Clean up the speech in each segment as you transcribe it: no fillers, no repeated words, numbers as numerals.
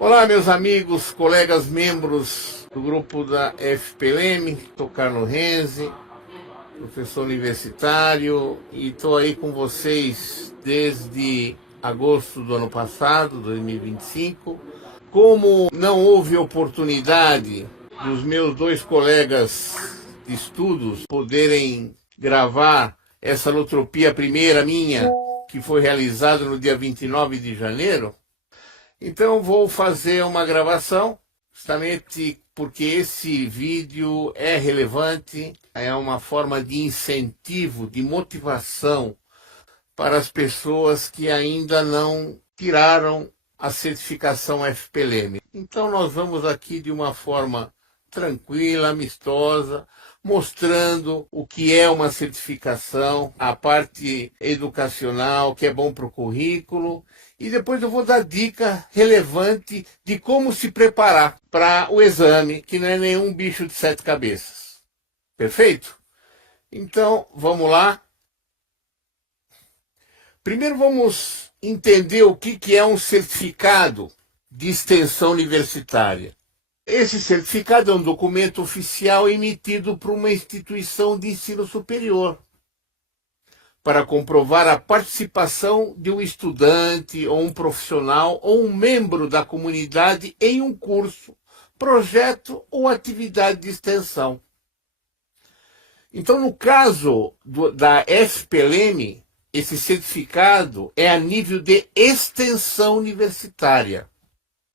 Olá, meus amigos, colegas, membros do grupo da FPLM. Sou Carlo Renzi, professor universitário, e estou aí com vocês desde agosto do ano passado, 2025. Como não houve oportunidade dos meus dois colegas de estudos poderem gravar essa Alotropia primeira minha, que foi realizada no dia 29 de janeiro, então vou fazer uma gravação, justamente porque esse vídeo é relevante, é uma forma de incentivo, de motivação para as pessoas que ainda não tiraram a certificação FPLM. Então nós vamos aqui de uma forma tranquila, amistosa, mostrando o que é uma certificação, a parte educacional, que é bom para o currículo, e depois eu vou dar dica relevante de como se preparar para o exame, que não é nenhum bicho de sete cabeças. Perfeito? Então, vamos lá. Primeiro vamos entender o que é um certificado de extensão universitária. Esse certificado é um documento oficial emitido por uma instituição de ensino superior para comprovar a participação de um estudante ou um profissional ou um membro da comunidade em um curso, projeto ou atividade de extensão. Então, no caso da FPLM, esse certificado é a nível de extensão universitária.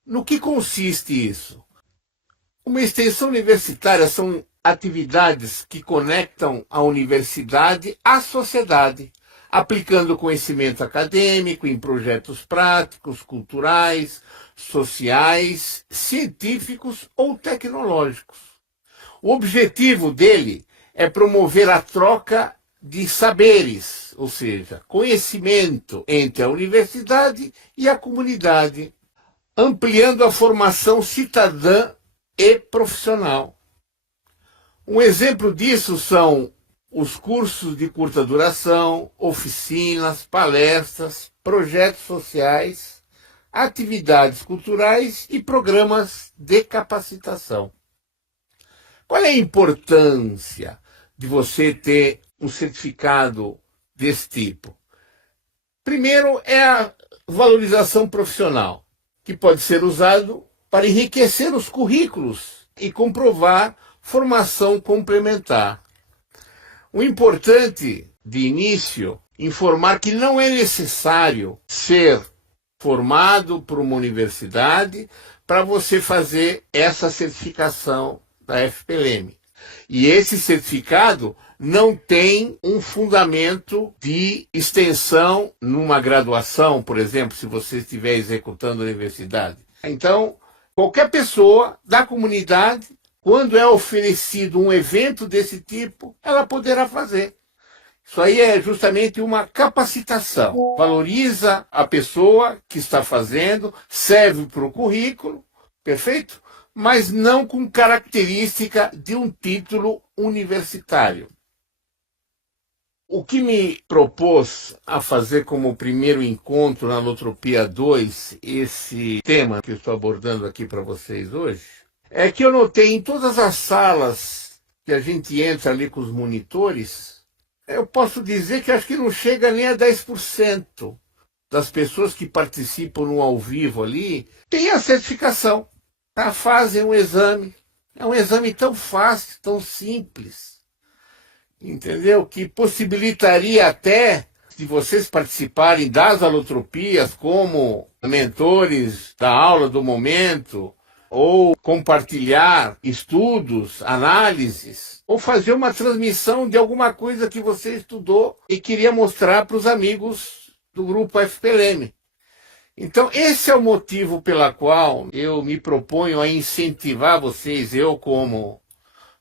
No que consiste isso? Uma extensão universitária são atividades que conectam a universidade à sociedade, aplicando conhecimento acadêmico em projetos práticos, culturais, sociais, científicos ou tecnológicos. O objetivo dele é promover a troca de saberes, ou seja, conhecimento entre a universidade e a comunidade, ampliando a formação cidadã e profissional. Um exemplo disso são os cursos de curta duração, oficinas, palestras, projetos sociais, atividades culturais e programas de capacitação. Qual é a importância de você ter um certificado desse tipo? Primeiro é a valorização profissional, que pode ser usado para enriquecer os currículos e comprovar formação complementar. O importante, de início, informar que não é necessário ser formado por uma universidade para você fazer essa certificação da FPLM. E esse certificado não tem um fundamento de extensão numa graduação, por exemplo, se você estiver executando a universidade. Então, qualquer pessoa da comunidade, quando é oferecido um evento desse tipo, ela poderá fazer. Isso aí é justamente uma capacitação. Valoriza a pessoa que está fazendo, serve para o currículo, perfeito? Mas não com característica de um título universitário. O que me propôs a fazer como primeiro encontro na Alotropia 2, esse tema que eu estou abordando aqui para vocês hoje, é que eu notei em todas as salas que a gente entra ali com os monitores, eu posso dizer que acho que não chega nem a 10% das pessoas que participam no ao vivo ali têm a certificação, tá? Fazem um exame. É um exame tão fácil, tão simples, entendeu? Que possibilitaria até de vocês participarem das alotropias como mentores da aula do momento, ou compartilhar estudos, análises, ou fazer uma transmissão de alguma coisa que você estudou e queria mostrar para os amigos do grupo FPLM. Então, esse é o motivo pela qual eu me proponho a incentivar vocês, eu como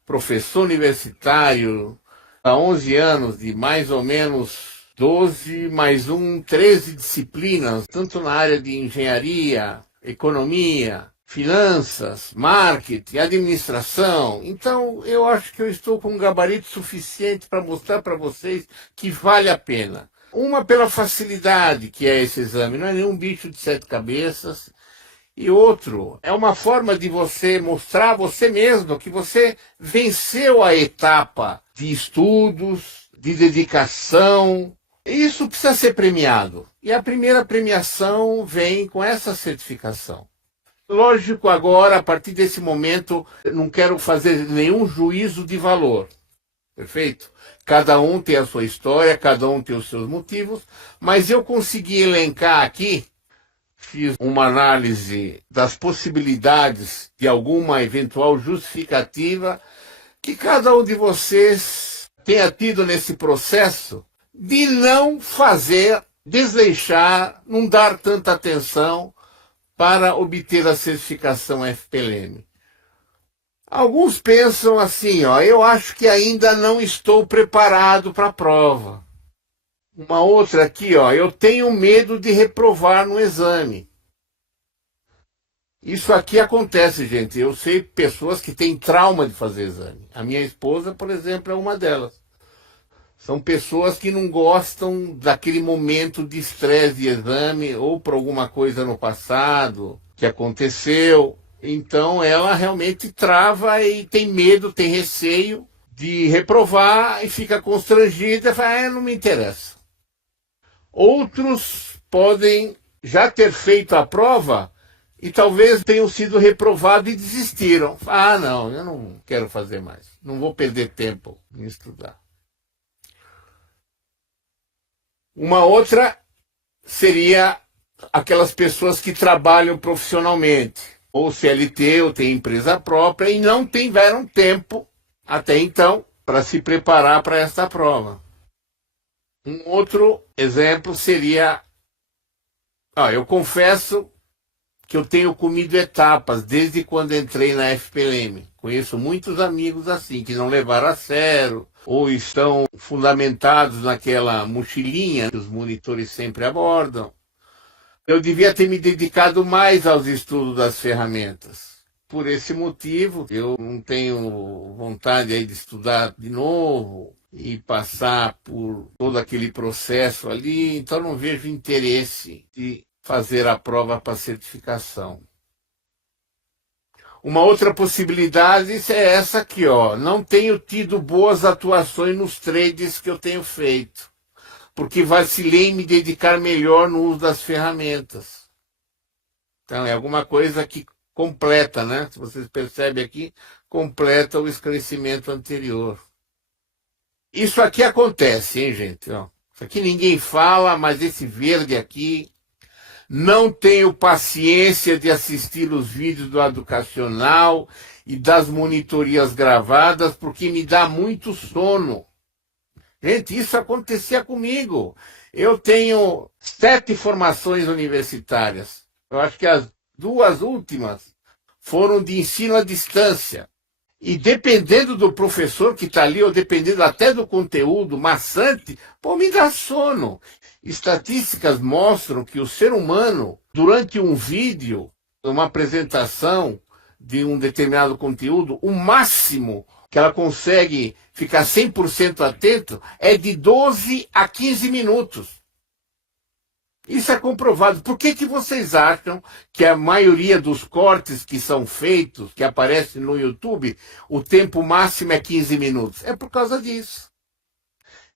professor universitário há 11 anos, de mais ou menos 12 mais 13 disciplinas, tanto na área de engenharia, economia, finanças, marketing, administração. Então, eu acho que eu estou com um gabarito suficiente para mostrar para vocês que vale a pena. Uma, pela facilidade que é esse exame, não é nenhum bicho de sete cabeças. E outro, é uma forma de você mostrar a você mesmo que você venceu a etapa de estudos, de dedicação. Isso precisa ser premiado. E a primeira premiação vem com essa certificação. Lógico, agora, a partir desse momento, eu não quero fazer nenhum juízo de valor. Perfeito? Cada um tem a sua história, cada um tem os seus motivos, mas eu consegui elencar aqui, fiz uma análise das possibilidades de alguma eventual justificativa que cada um de vocês tenha tido nesse processo de não fazer, desleixar, não dar tanta atenção para obter a certificação FPLM. Alguns pensam assim, eu acho que ainda não estou preparado para a prova. Uma outra aqui, eu tenho medo de reprovar no exame. Isso aqui acontece, gente. Eu sei pessoas que têm trauma de fazer exame. A minha esposa, por exemplo, é uma delas. São pessoas que não gostam daquele momento de estresse de exame ou por alguma coisa no passado que aconteceu. Então ela realmente trava e tem medo, tem receio de reprovar e fica constrangida e fala, não me interessa. Outros podem já ter feito a prova e talvez tenham sido reprovados e desistiram. Não, eu não quero fazer mais. Não vou perder tempo em estudar. Uma outra seria aquelas pessoas que trabalham profissionalmente, ou CLT, ou tem empresa própria, e não tiveram tempo, até então, para se preparar para esta prova. Um outro exemplo seria, eu confesso que eu tenho comido etapas desde quando entrei na FPLM. Conheço muitos amigos assim, que não levaram a sério, ou estão fundamentados naquela mochilinha que os monitores sempre abordam. Eu devia ter me dedicado mais aos estudos das ferramentas. Por esse motivo, eu não tenho vontade aí de estudar de novo e passar por todo aquele processo ali, então não vejo interesse de fazer a prova para certificação. Uma outra possibilidade é essa aqui, não tenho tido boas atuações nos trades que eu tenho feito, porque vacilei em me dedicar melhor no uso das ferramentas. Então é alguma coisa que completa, né? Se vocês percebem aqui, completa o esclarecimento anterior. Isso aqui acontece, hein, gente? Isso aqui ninguém fala, mas esse verde aqui... Não tenho paciência de assistir os vídeos do educacional e das monitorias gravadas porque me dá muito sono. Gente, isso acontecia comigo. Eu tenho 7 formações universitárias. Eu acho que as 2 últimas foram de ensino à distância. E dependendo do professor que está ali, ou dependendo até do conteúdo maçante, me dá sono. Estatísticas mostram que o ser humano, durante um vídeo, uma apresentação de um determinado conteúdo, o máximo que ela consegue ficar 100% atento é de 12 a 15 minutos. Isso é comprovado. Por que vocês acham que a maioria dos cortes que são feitos, que aparecem no YouTube, o tempo máximo é 15 minutos? É por causa disso.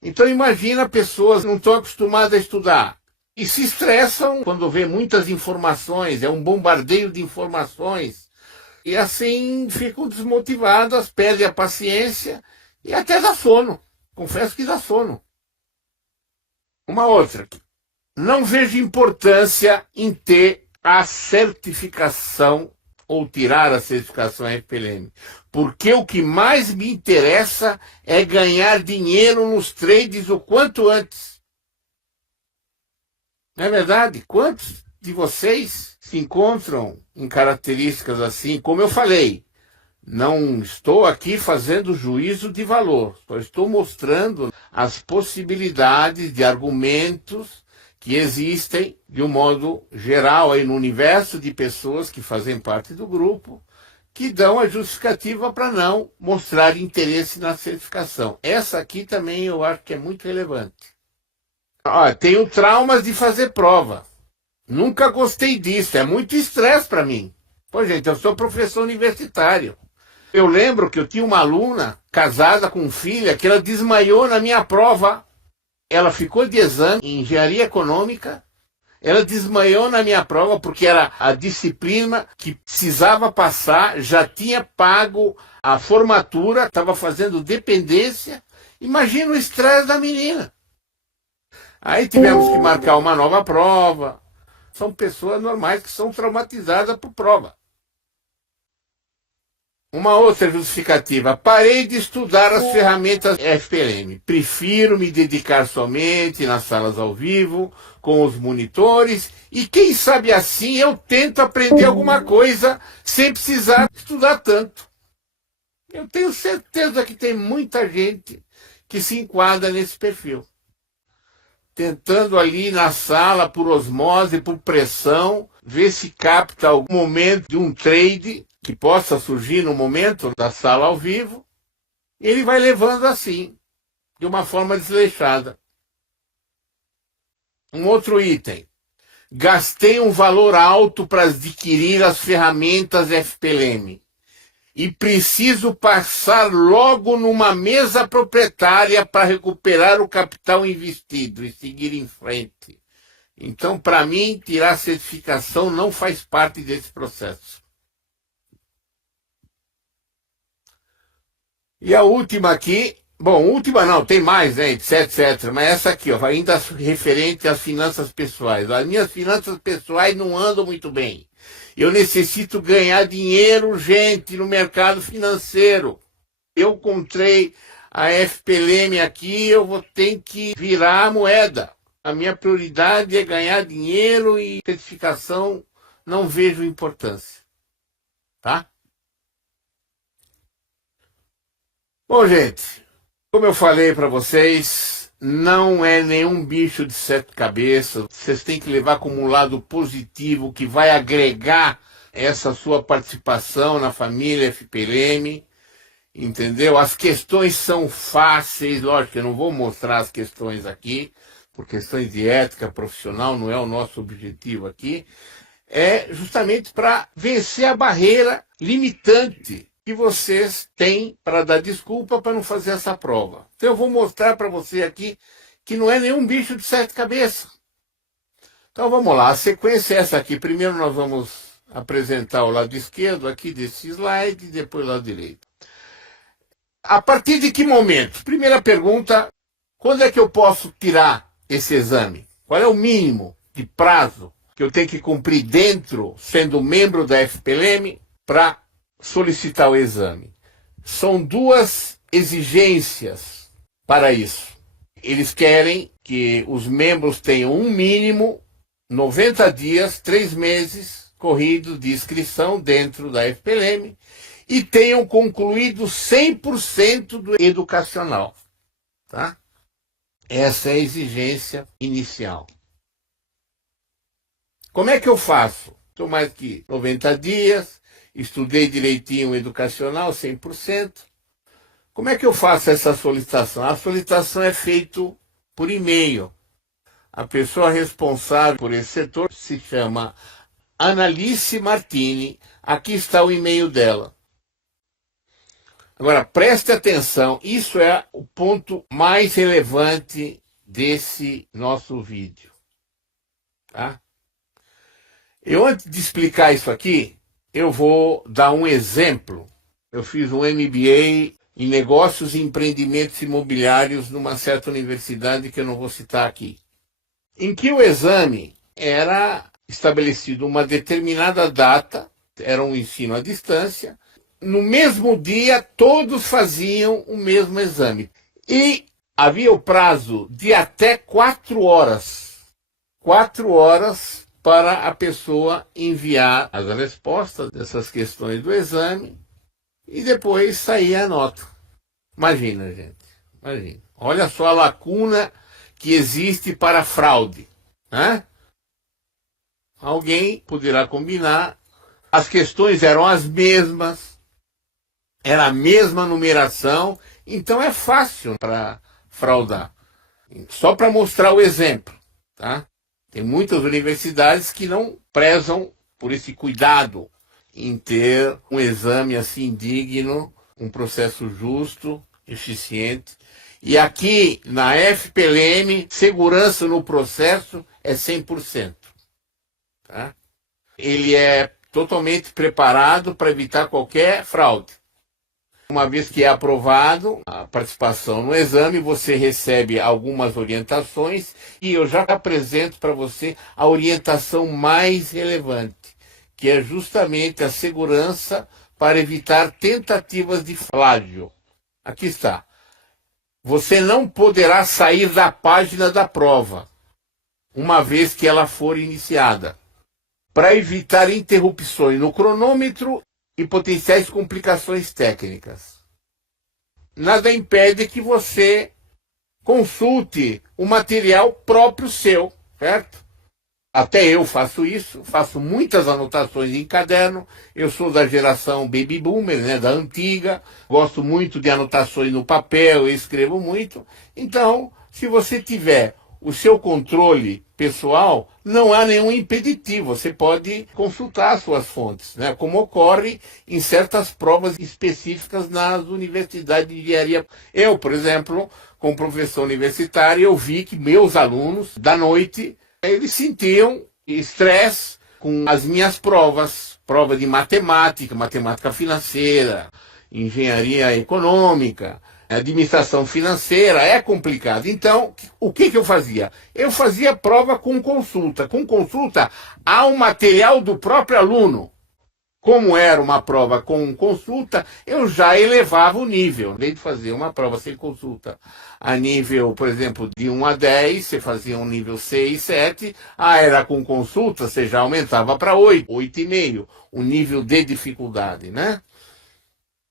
Então imagina pessoas que não estão acostumadas a estudar e se estressam quando vê muitas informações, é um bombardeio de informações. E assim ficam desmotivadas, perdem a paciência e até dá sono. Confesso que dá sono. Uma outra. Não vejo importância em ter a certificação ou tirar a certificação FPLM, porque o que mais me interessa é ganhar dinheiro nos trades o quanto antes. Não é verdade? Quantos de vocês se encontram em características assim? Como eu falei, não estou aqui fazendo juízo de valor, só estou mostrando as possibilidades de argumentos que existem de um modo geral aí no universo de pessoas que fazem parte do grupo, que dão a justificativa para não mostrar interesse na certificação. Essa aqui também eu acho que é muito relevante. Tenho traumas de fazer prova. Nunca gostei disso, é muito estresse para mim. Pô, gente, eu sou professor universitário. Eu lembro que eu tinha uma aluna casada com filha que ela desmaiou na minha prova. Ela ficou de exame em engenharia econômica. Ela desmaiou na minha prova porque era a disciplina que precisava passar, já tinha pago a formatura, estava fazendo dependência. Imagina o estresse da menina. Aí tivemos que marcar uma nova prova. São pessoas normais que são traumatizadas por prova. Uma outra justificativa: parei de estudar as ferramentas FPLM. Prefiro me dedicar somente nas salas ao vivo, com os monitores, e quem sabe assim eu tento aprender alguma coisa sem precisar estudar tanto. Eu tenho certeza que tem muita gente que se enquadra nesse perfil. Tentando ali na sala, por osmose, por pressão, ver se capta algum momento de um trade que possa surgir no momento da sala ao vivo, e ele vai levando assim, de uma forma desleixada. Um outro item: gastei um valor alto para adquirir as ferramentas FPLM e preciso passar logo numa mesa proprietária para recuperar o capital investido e seguir em frente. Então, para mim, tirar a certificação não faz parte desse processo. E a última aqui, bom, última não, tem mais, né, etc, mas essa aqui, ó, ainda referente às finanças pessoais. As minhas finanças pessoais não andam muito bem. Eu necessito ganhar dinheiro urgente no mercado financeiro. Eu encontrei a FPLM aqui, eu vou ter que virar a moeda. A minha prioridade é ganhar dinheiro e certificação não vejo importância. Tá? Bom, gente, como eu falei para vocês, não é nenhum bicho de sete cabeças. Vocês têm que levar como um lado positivo que vai agregar essa sua participação na família FPLM, entendeu? As questões são fáceis, lógico que eu não vou mostrar as questões aqui, por questões de ética profissional, não é o nosso objetivo aqui. É justamente para vencer a barreira limitante que vocês têm para dar desculpa para não fazer essa prova. Então eu vou mostrar para você aqui que não é nenhum bicho de sete cabeças. Então vamos lá, a sequência é essa aqui. Primeiro nós vamos apresentar o lado esquerdo aqui desse slide e depois o lado direito. A partir de que momento? Primeira pergunta: quando é que eu posso tirar esse exame? Qual é o mínimo de prazo que eu tenho que cumprir dentro, sendo membro da FPLM, para solicitar o exame? São duas exigências para isso. Eles querem que os membros tenham um mínimo 90 dias, 3 meses corridos de inscrição dentro da FPLM e tenham concluído 100% do educacional. Tá? Essa é a exigência inicial. Como é que eu faço? Estou mais que 90 dias, estudei direitinho o educacional, 100%. Como é que eu faço essa solicitação? A solicitação é feita por e-mail. A pessoa responsável por esse setor se chama Analice Martini. Aqui está o e-mail dela. Agora, preste atenção, isso é o ponto mais relevante desse nosso vídeo. Tá? Eu, antes de explicar isso aqui, eu vou dar um exemplo. Eu fiz um MBA em negócios e empreendimentos imobiliários numa certa universidade que eu não vou citar aqui, em que o exame era estabelecido uma determinada data, era um ensino à distância, no mesmo dia todos faziam o mesmo exame. E havia o prazo de até 4 horas. 4 horas para a pessoa enviar as respostas dessas questões do exame e depois saía a nota. Imagina, gente. Imagina. Olha só a lacuna que existe para a fraude. Né? Alguém poderá combinar. As questões eram as mesmas, era a mesma numeração, então é fácil para fraudar. Só para mostrar o exemplo. Tá? Tem muitas universidades que não prezam por esse cuidado em ter um exame assim digno, um processo justo, eficiente. E aqui na FPLM, segurança no processo é 100%. Tá? Ele é totalmente preparado para evitar qualquer fraude. Uma vez que é aprovado a participação no exame, você recebe algumas orientações e eu já apresento para você a orientação mais relevante, que é justamente a segurança para evitar tentativas de plágio. Aqui está. Você não poderá sair da página da prova, uma vez que ela for iniciada, para evitar interrupções no cronômetro e potenciais complicações técnicas. Nada impede que você consulte o material próprio seu, certo? Até eu faço isso, faço muitas anotações em caderno. Eu sou da geração baby boomer, né, da antiga, gosto muito de anotações no papel, eu escrevo muito. Então, se você tiver o seu controle pessoal, não há nenhum impeditivo, você pode consultar suas fontes, né, como ocorre em certas provas específicas nas universidades de engenharia. Eu, por exemplo, como professor universitário, eu vi que meus alunos, da noite, eles sentiam estresse com as minhas provas, prova de matemática, matemática financeira, engenharia econômica, administração financeira, é complicado. Então, o que eu fazia? Eu fazia prova com consulta. Com consulta ao material do próprio aluno. Como era uma prova com consulta, eu já elevava o nível. Em vez de fazer uma prova sem consulta a nível, por exemplo, de 1 a 10, você fazia um nível 6, 7. Era com consulta, você já aumentava para 8, 8,5, o nível de dificuldade, né?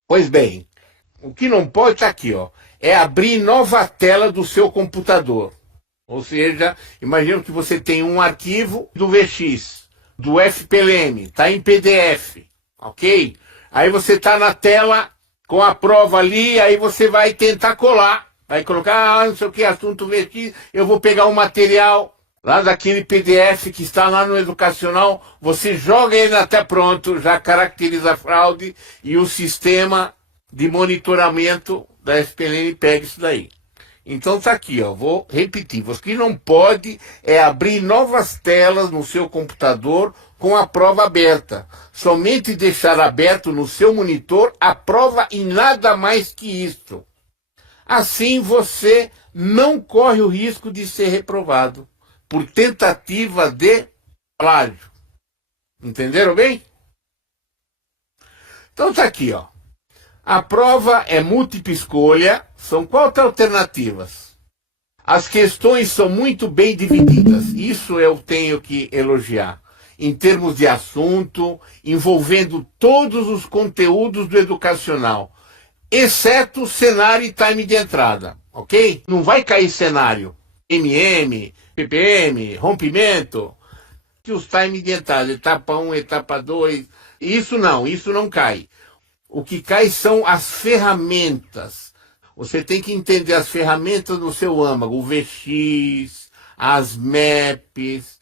Pois bem, o que não pode estar aqui, ó, é abrir nova tela do seu computador. Ou seja, imagina que você tem um arquivo do VX, do FPLM, está em PDF, ok? Aí você está na tela com a prova ali, aí você vai tentar colar, vai colocar, não sei o que, assunto VX, eu vou pegar o material lá daquele PDF que está lá no educacional, você joga ele até pronto, já caracteriza a fraude e o sistema de monitoramento da FPLM pega isso daí. Então está aqui, ó, vou repetir. O que não pode é abrir novas telas no seu computador com a prova aberta. Somente deixar aberto no seu monitor a prova e nada mais que isso. Assim você não corre o risco de ser reprovado por tentativa de plágio. Entenderam bem? Então está aqui, ó. A prova é múltipla escolha, são 4 alternativas. As questões são muito bem divididas, isso eu tenho que elogiar. Em termos de assunto, envolvendo todos os conteúdos do educacional, exceto cenário e time de entrada, ok? Não vai cair cenário, PPM, rompimento, que os times de entrada, etapa 1, etapa 2, isso não cai. O que cai são as ferramentas. Você tem que entender as ferramentas no seu âmago, o VX, as maps,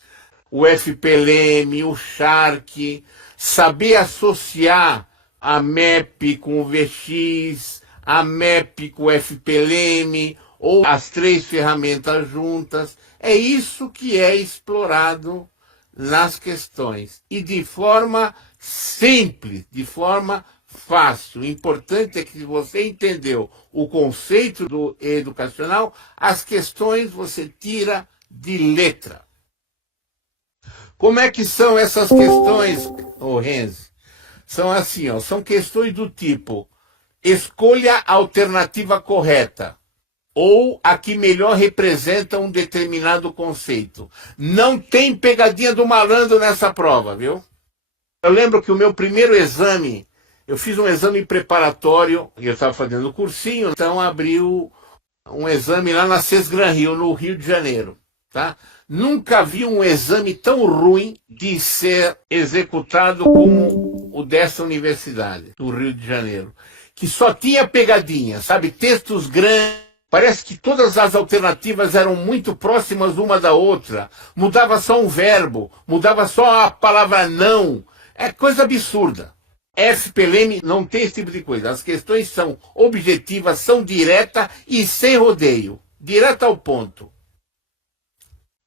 o FPLM, o Shark, saber associar a map com o VX, a map com o FPLM, ou as 3 ferramentas juntas. É isso que é explorado nas questões. E de forma simples, de forma fácil. O importante é que se você entendeu o conceito do educacional, as questões você tira de letra. Como é que são essas questões, Renzi? São assim, ó, são questões do tipo: escolha a alternativa correta ou a que melhor representa um determinado conceito. Não tem pegadinha do malandro nessa prova, viu? Eu lembro que o meu primeiro exame, eu fiz um exame preparatório, eu estava fazendo cursinho, então abri um exame lá na CES Gran Rio, no Rio de Janeiro. Tá? Nunca vi um exame tão ruim de ser executado como o dessa universidade, do Rio de Janeiro, que só tinha pegadinha, sabe? Textos grandes, Parece que todas as alternativas eram muito próximas uma da outra. Mudava só um verbo, mudava só a palavra não. É coisa absurda. FPLM não tem esse tipo de coisa. As questões são objetivas, são diretas e sem rodeio. Direto ao ponto.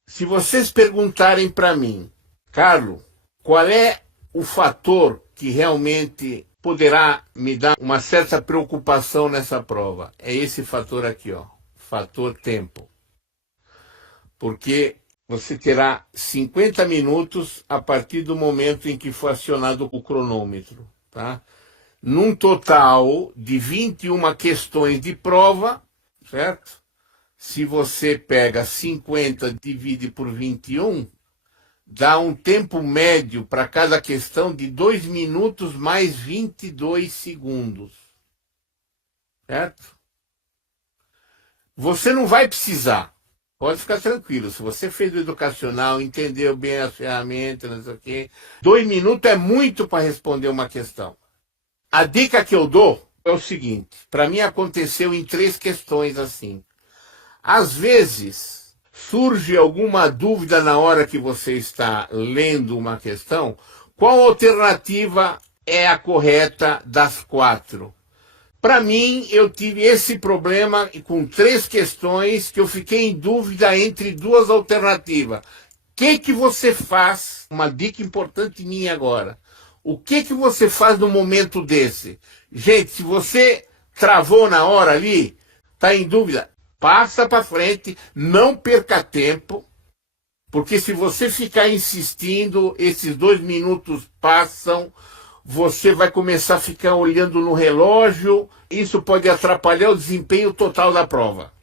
Se vocês perguntarem para mim, Carlos, qual é o fator que realmente poderá me dar uma certa preocupação nessa prova? É esse fator aqui, ó, fator tempo. Porque você terá 50 minutos a partir do momento em que for acionado o cronômetro, tá? Num total de 21 questões de prova, certo? Se você pega 50 e divide por 21, dá um tempo médio para cada questão de 2 minutos mais 22 segundos. Certo? Você não vai precisar. Pode ficar tranquilo. Se você fez o educacional, entendeu bem as ferramentas, não sei o quê, 2 minutos é muito para responder uma questão. A dica que eu dou é o seguinte. Para mim aconteceu em 3 questões assim. Às vezes, surge alguma dúvida na hora que você está lendo uma questão, qual alternativa é a correta das 4? Para mim, eu tive esse problema com 3 questões que eu fiquei em dúvida entre 2 alternativas. O que você faz? Uma dica importante minha agora. O que você faz no momento desse? Gente, se você travou na hora ali, está em dúvida, passa para frente, não perca tempo, porque se você ficar insistindo, esses 2 minutos passam, você vai começar a ficar olhando no relógio, isso pode atrapalhar o desempenho total da prova,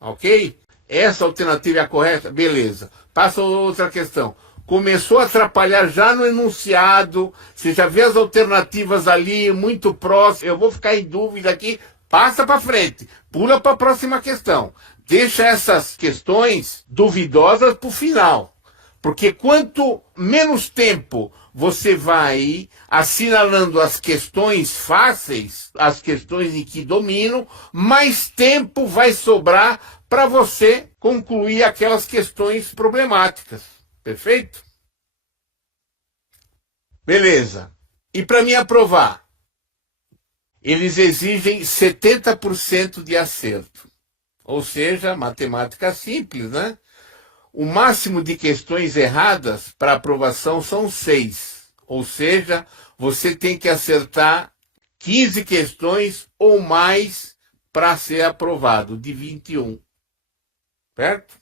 ok? Essa alternativa é a correta? Beleza. Passa outra questão. Começou a atrapalhar já no enunciado, você já vê as alternativas ali muito próximas, eu vou ficar em dúvida aqui, passa para frente, pula para a próxima questão. Deixa essas questões duvidosas para o final. Porque quanto menos tempo você vai assinalando as questões fáceis, as questões em que dominam, mais tempo vai sobrar para você concluir aquelas questões problemáticas. Perfeito? Beleza. E para me aprovar? Eles exigem 70% de acerto. Ou seja, matemática simples, né? O máximo de questões erradas para aprovação são 6. Ou seja, você tem que acertar 15 questões ou mais para ser aprovado, de 21. Certo?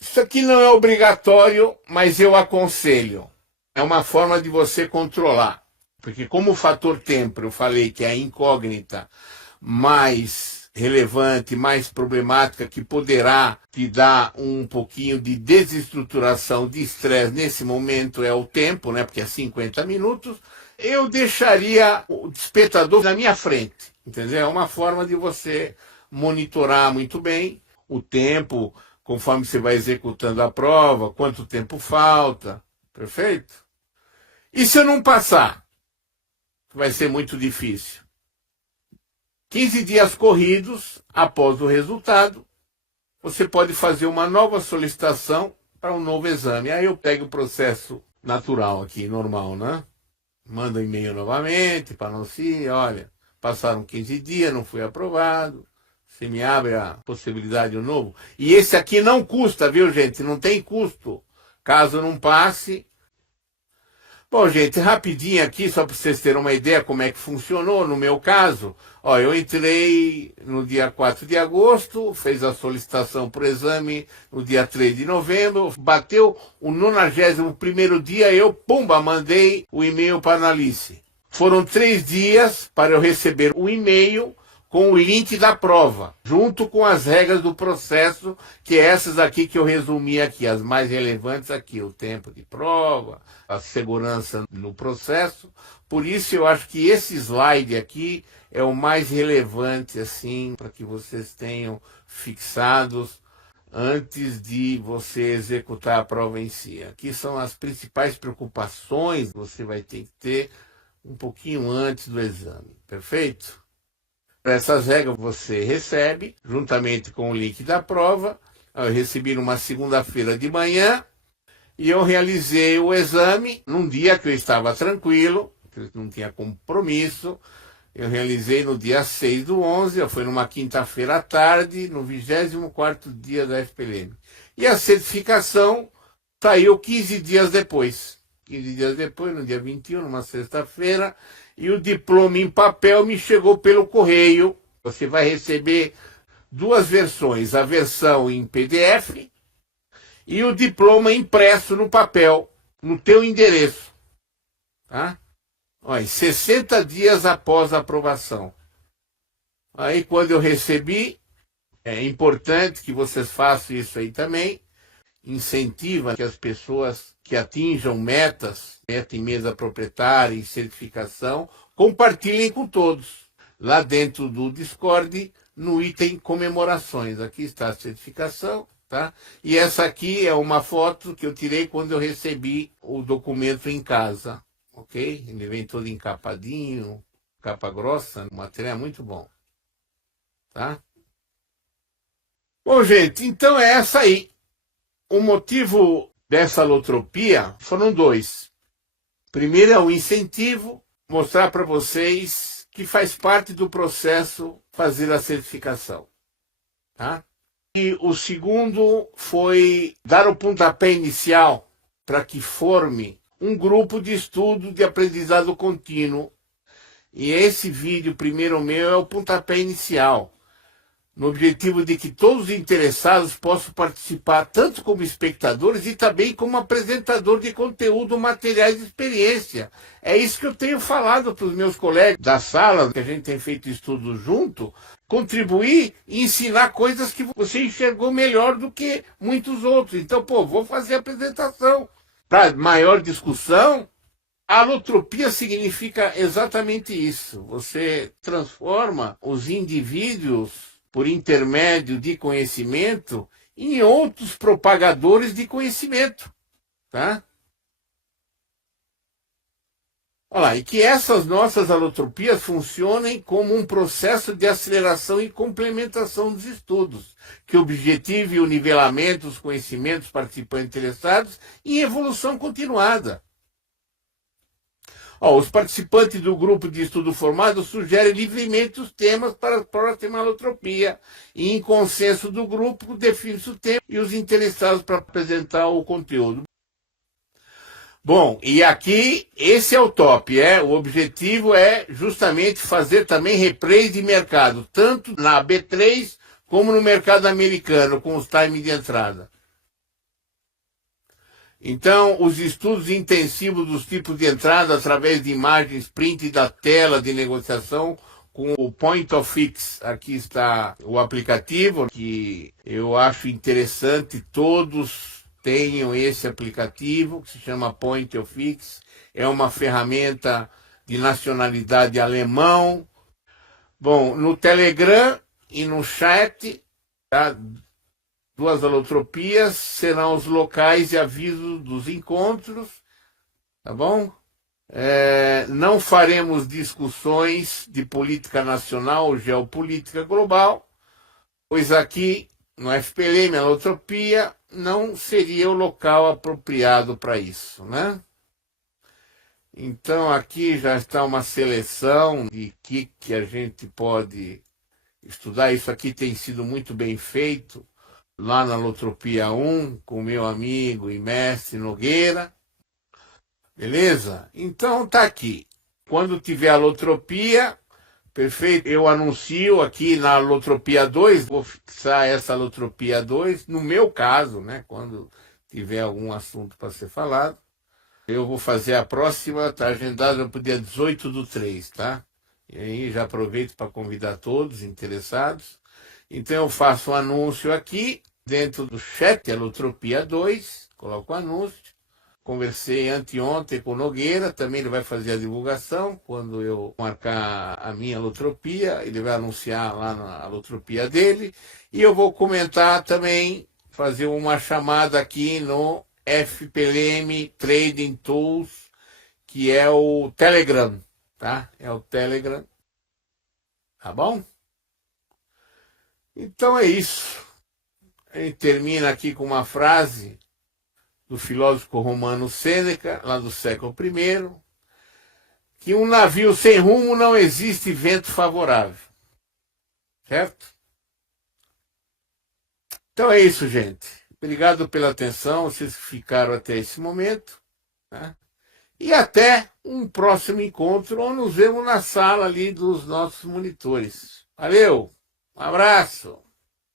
Isso aqui não é obrigatório, mas eu aconselho. É uma forma de você controlar. Porque como o fator tempo, eu falei que é a incógnita mais relevante, mais problemática, que poderá te dar um pouquinho de desestruturação, de estresse nesse momento, é o tempo, né? Porque é 50 minutos, eu deixaria o despertador na minha frente, entendeu? É uma forma de você monitorar muito bem o tempo, conforme você vai executando a prova, quanto tempo falta, perfeito? E se eu não passar? Vai ser muito difícil. 15 dias corridos após o resultado, você pode fazer uma nova solicitação para um novo exame. Aí eu pego o processo natural aqui, normal, né? Manda um e-mail novamente para anunciar, olha, passaram 15 dias, não fui aprovado, você me abre a possibilidade de um novo. E esse aqui não custa, viu, gente? Não tem custo. Caso não passe. Bom, gente, rapidinho aqui, só para vocês terem uma ideia como é que funcionou no meu caso. Ó, eu entrei no dia 4 de agosto, fez a solicitação para o exame no dia 3 de novembro, bateu o 91º dia, eu, pumba, mandei o e-mail para a Analice. Foram 3 dias para eu receber o e-mail com o link da prova, junto com as regras do processo, que é essas aqui que eu resumi aqui, as mais relevantes aqui, o tempo de prova, a segurança no processo. Por isso eu acho que esse slide aqui é o mais relevante, assim, para que vocês tenham fixados antes de você executar a prova em si. Aqui são as principais preocupações que você vai ter que ter um pouquinho antes do exame, perfeito? Essas regras você recebe, juntamente com o link da prova. Eu recebi numa segunda-feira de manhã e eu realizei o exame num dia que eu estava tranquilo, que não tinha compromisso. Eu realizei no dia 6/11, foi numa quinta-feira à tarde, no 24º dia da FPLM. E a certificação saiu 15 dias depois. 15 dias depois, no dia 21, numa sexta-feira, e o diploma em papel me chegou pelo correio. Você vai receber duas versões, a versão em PDF e o diploma impresso no papel, no teu endereço. Tá? Olha, 60 dias após a aprovação. Aí, quando eu recebi, é importante que vocês façam isso aí também, incentiva que as pessoas que atinjam metas, meta em mesa proprietária e certificação, compartilhem com todos. Lá dentro do Discord, no item comemorações. Aqui está a certificação, tá? E essa aqui é uma foto que eu tirei quando eu recebi o documento em casa, ok? Ele vem todo encapadinho, capa grossa, o material é muito bom, tá? Bom, gente, então é essa aí. O motivo dessa alotropia foram dois. Primeiro é o incentivo, mostrar para vocês que faz parte do processo fazer a certificação. Tá? E o segundo foi dar o pontapé inicial para que forme um grupo de estudo de aprendizado contínuo. E esse vídeo, primeiro meu, é o pontapé inicial, no objetivo de que todos os interessados possam participar, tanto como espectadores e também como apresentador de conteúdo, materiais de experiência. É isso que eu tenho falado para os meus colegas da sala, que a gente tem feito estudo junto, contribuir e ensinar coisas que você enxergou melhor do que muitos outros. Então, vou fazer a apresentação. Para maior discussão, a alotropia significa exatamente isso. Você transforma os indivíduos por intermédio de conhecimento, em outros propagadores de conhecimento. Tá? Olha lá, e que essas nossas alotropias funcionem como um processo de aceleração e complementação dos estudos, que objetive o nivelamento dos conhecimentos participantes interessados em evolução continuada. Os participantes do grupo de estudo formado sugerem livremente os temas para a próxima alotropia e, em consenso do grupo, define-se o tema e os interessados para apresentar o conteúdo. Bom, e aqui, esse é o top, o objetivo é justamente fazer também replay de mercado, tanto na B3 como no mercado americano, com os times de entrada. Então, os estudos intensivos dos tipos de entrada através de imagens print da tela de negociação com o Point of Fix. Aqui está o aplicativo, que eu acho interessante, todos tenham esse aplicativo, que se chama Point of Fix. É uma ferramenta de nacionalidade alemão. Bom, no Telegram e no chat, tá? Duas alotropias serão os locais e avisos dos encontros, tá bom? Não faremos discussões de política nacional ou geopolítica global, pois aqui no FPLM, alotropia, não seria o local apropriado para isso, né? Então aqui já está uma seleção de que a gente pode estudar. Isso aqui tem sido muito bem feito lá na Alotropia 1, com meu amigo e mestre Nogueira. Beleza? Então tá aqui. Quando tiver alotropia, perfeito, eu anuncio aqui na Alotropia 2, vou fixar essa Alotropia 2, no meu caso, né, quando tiver algum assunto para ser falado. Eu vou fazer a próxima, está agendada para o dia 18/3, tá? E aí já aproveito para convidar todos interessados. Então eu faço um anúncio aqui, dentro do chat Alotropia 2, coloco o anúncio. Conversei anteontem com o Nogueira, também ele vai fazer a divulgação. Quando eu marcar a minha alotropia, ele vai anunciar lá na alotropia dele. E eu vou comentar também, fazer uma chamada aqui no FPLM Trading Tools, que é o Telegram, tá? É o Telegram, tá bom? Então é isso. A gente termina aqui com uma frase do filósofo romano Sêneca, lá do século I, que um navio sem rumo não existe vento favorável. Certo? Então é isso, gente. Obrigado pela atenção, vocês que ficaram até esse momento. Né? E até um próximo encontro, ou nos vemos na sala ali dos nossos monitores. Valeu, um abraço.